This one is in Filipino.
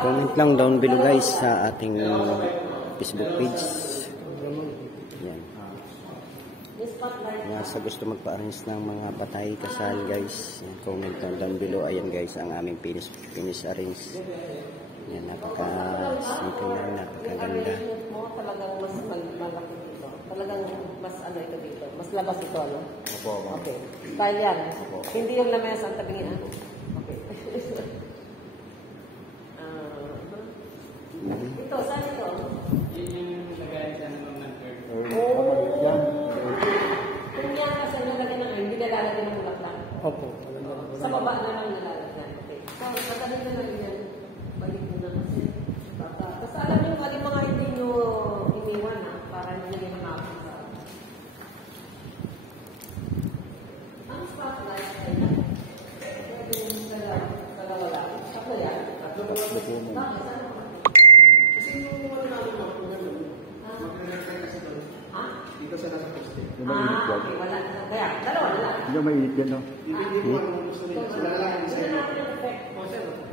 Comment lang down below guys sa ating Facebook page. Yan. Mga sa gusto magpa-arrange ng mga patay kasal guys. Yan, comment lang down below. Ayan guys ang aming finish arrange. Yan, napaka-simple lang, napakaganda. Talagang mas malaki dito. Talagang mas ano ito dito. Mas labas ito, ano? Opo. Okay. Style yan. Opo. Hindi yung lamesa ang tabingin. Okay. Ito, saan ito? Yun yung lagayan sa ng third. Kung yan kasi nalagyan ng hindi nalalagyan ng bulaklak. Opo. Sa baba na lang nalalagyan. Okay. So, matagal na lang yan. Balik mo na kasi. Basta alam nyo, mali mga hindi nyo iniwan ha, para hindi nyo naman sa... Ang spotlight ay yan. Pwede yung dalawa lang. Ako yan. Bakit? Saan ako? Kasi yung wala namin mga kung gano'n. Magre-refer kasi doon. Ha? Dito sa nasa poste. Okay. Wala. Kaya, dalawa na lang. Hindi mainit yan, no? Hindi ko ano gusto nila. Sila lang ang Gusto natin yung effect. Oh, sir.